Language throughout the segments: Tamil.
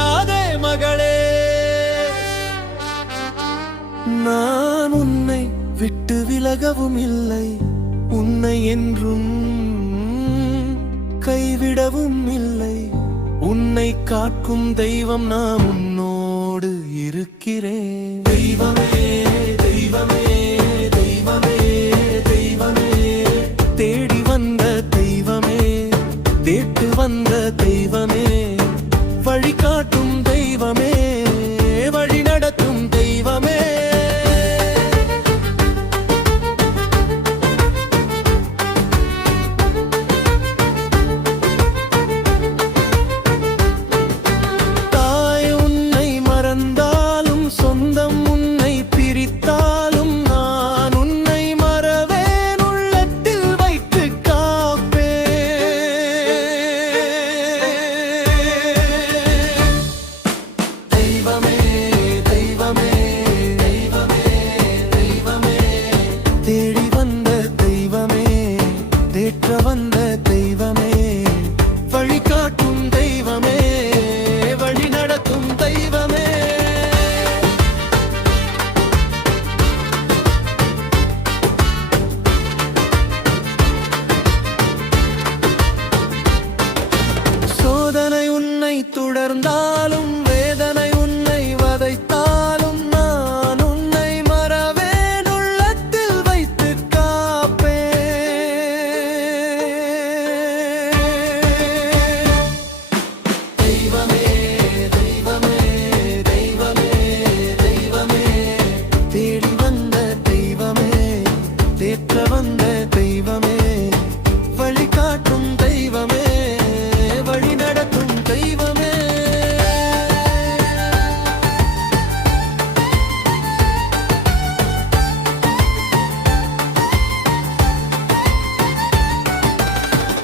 திகையாதே மகளே, நான் உன்னை விட்டு விலகவும் இல்லை, உன்னை என்றும் கைவிடவும் இல்லை. உன்னை காக்கும் தெய்வம் நான் உன்னோடு இருக்கிறேன். தெய்வமே தெய்வமே தெய்வமே தெய்வமே, தேடி வந்த தெய்வமே, தேட்டு வந்த தெய்வமே, வழிகாட்டும் தெய்வமே, வழி நடத்தும் தெய்வமே. வந்த தெய்வமே, வழிகாட்டும் தெய்வமே, வழி நடத்தும் தெய்வமே. சோதனை உன்னை தொடர்ந்தாலும், வேதனை உன்னை வதைத்தாலும், நான் உன்னை மறவேன், உள்ளத்தில் வைத்து காப்பேன். தெய்வமே தெய்வமே தெய்வமே தெய்வமே, தேடி வந்த தெய்வமே, தேற்ற வந்த தெய்வமே, வழிகாட்டும் தெய்வமே, வழி நடத்தும் தெய்வமே.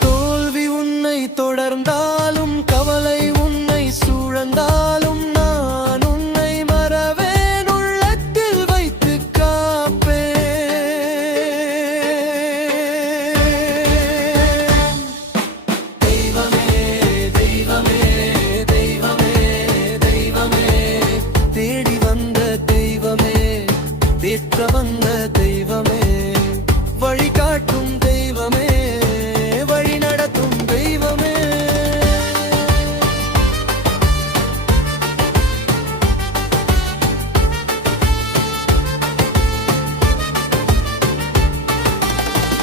தோல்வி உன்னை தொடர்ந்தாலும், கவலை உன்னை சூழ்ந்தாலும், நான் உன்னை மறவேன், உள்ளத்தில் வைத்து காப்பேன். தெய்வமே தெய்வமே தெய்வமே தெய்வமே, தேடி வந்த தெய்வமே, தேற்ற வந்த தெய்வமே, வழிகாட்டும் தெய்வமே, வழி நடத்தும் தெய்வமே.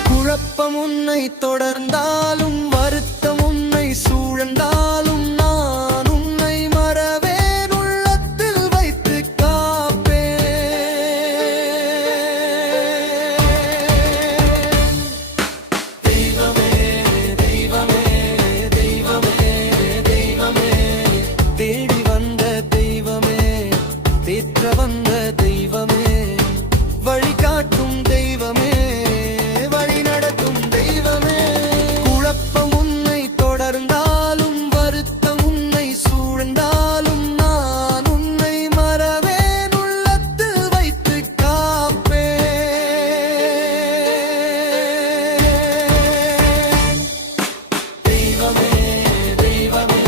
குழப்பம் உன்னை தொடர்ந்தாலும், வருத்தம் உன்னை சூழ்ந்தாலும், நான் உன்னை மறவேன், உள்ளத்தில் வைத்து காப்பேன். தெய்வமே தெய்வமே தெய்வமே தெய்வமே, தேடி வந்த தெய்வமே, தேற்ற வந்த தெய்வமே, வழிகாட்டும் தெய்வமே, வழி நடத்தும் தெய்வமே. குழப்பம் உன்னை தொடர்ந்தாலும், வருத்தம் உன்னை சூழ்ந்தாலும், நான் உன்னை மறவேன், உள்ளத்தில் வைத்து காப்பேன். தெய்வமே தெய்வமே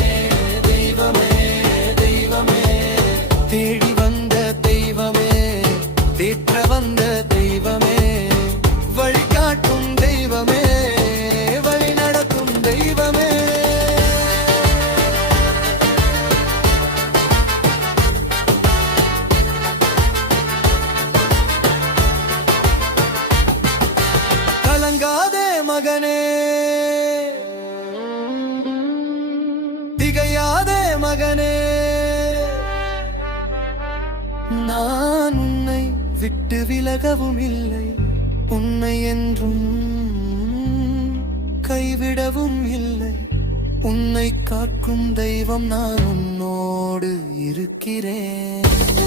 தெய்வமே தெய்வமே, தேடி வந்த தெய்வமே, தேற்ற வந்த தெய்வமே, வழிகாட்டும் தெய்வமே, வழி நடத்தும் தெய்வமே. கலங்காதே மகனே, திகையாதே மகனே, நான் உன்னை விட்டு விலகவும் இல்லை, உன்னை என்றும் கைவிடவும் இல்லை. உன்னை காக்கும் தெய்வம் நான் உன்னோடு இருக்கிறேன்.